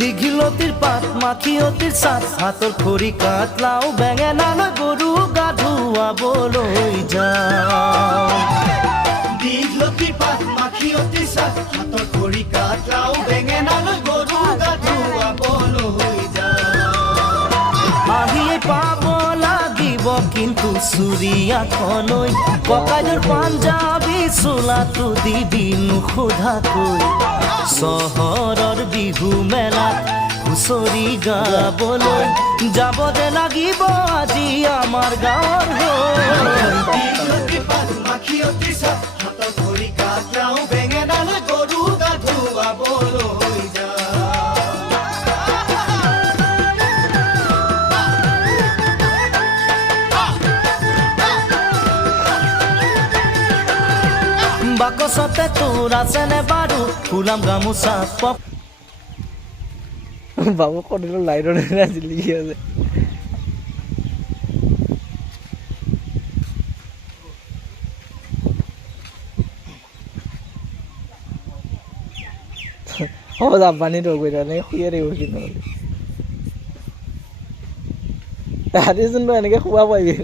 দীঘিলতিৰ পাত মাখিয়তিৰ চাত হাতৰ খৰি কাটলাও বেঙেনালৈ গৰু গা ধুৱাবলৈ যাওঁ দীঘলতিৰ পাত মাখিয়তিৰ চাত হাতৰ খৰি কাটলাও বেঙেনালৈ গৰু গা ধুৱাবলৈ যাওঁ আহিয়ে পাব লাগিব কিন্তু চুৰিয়াখনৈ ককাইদেউৰ পাঞ্জাবী চোলাটো দিবি নোসোধাকৈ চহৰৰ বিহু মেলাত হুঁচৰি গাবলৈ যাব দে লাগিব আজি আমাৰ গাঁৱৰ হৈ দীঘলতিৰ পাত মাখিয়তিৰ চাত হাতৰ খৰি কাটলাও বেঙেনালৈ গৰু গা ধুৱাবলৈ যাওঁ বাকচতে তোৰ আছেনে বাৰু ফুলাম গামোচা পক বাবু কদিলো লাইটৰ নিচিনা জিলিকি আছে হ'ব যাম পানী তল গৈ এনেকৈ শুয়ে থাকিব কিন্তু তাহাঁতি যোনটো এনেকৈ শুৱা পাৰিবি